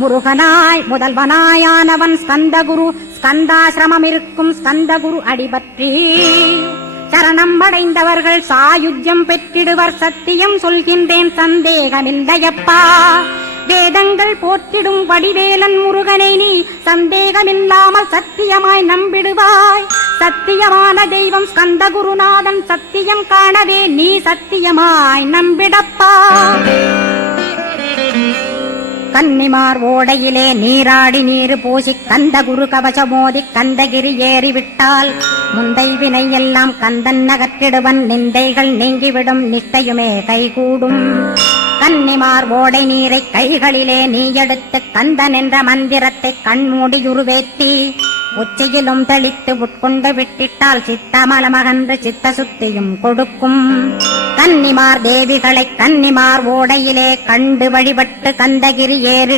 முருகனாய் முதல்வனாயானவன் ஸ்கந்தகுரு. ஸ்கந்தாசிரமம் இருக்கும் ஸ்கந்தகுரு அடிபற்றி சரணம் அடைந்தவர்கள் சாயுஜ்யம் பெற்றிடுவர். சத்தியம் சொல்கின்றேன், சந்தேகமில்லையப்பா. வேதங்கள் போற்றிடும் வடிவேலன் முருகனை நீ சந்தேகமில்லாமல் சத்தியமாய் நம்பிடுவாய். சத்தியமான தெய்வம் ஸ்கந்தகுருநாதன். சத்தியம் காணவே நீ சத்தியமாய் நம்பிடப்பா. கன்னிமார் ஓடையிலே நீராடி நீரு பூசி கந்தகுரு கவசமோதி கந்தகிரி ஏறிவிட்டால் முந்தை வினை எல்லாம் கந்தன் நகற்றிடுவன். நிந்தைகள் நீங்கிவிடும், நிஷ்டையுமே கைகூடும். கன்னிமார் ஓடை நீரை கைகளிலே நீ எடுத்து கந்தன் என்ற மந்திரத்தை கண்மூடியுருவேத்தி உச்சியிலும் தெளித்து உட்கொண்டு விட்டிட்டால் சித்தமலமகன்று சித்த சுத்தியும் கொடுக்கும். கன்னிமார் தேவிகளை கன்னிமார் ஓடையிலே கண்டு வழிபட்டு கந்தகிரி ஏறி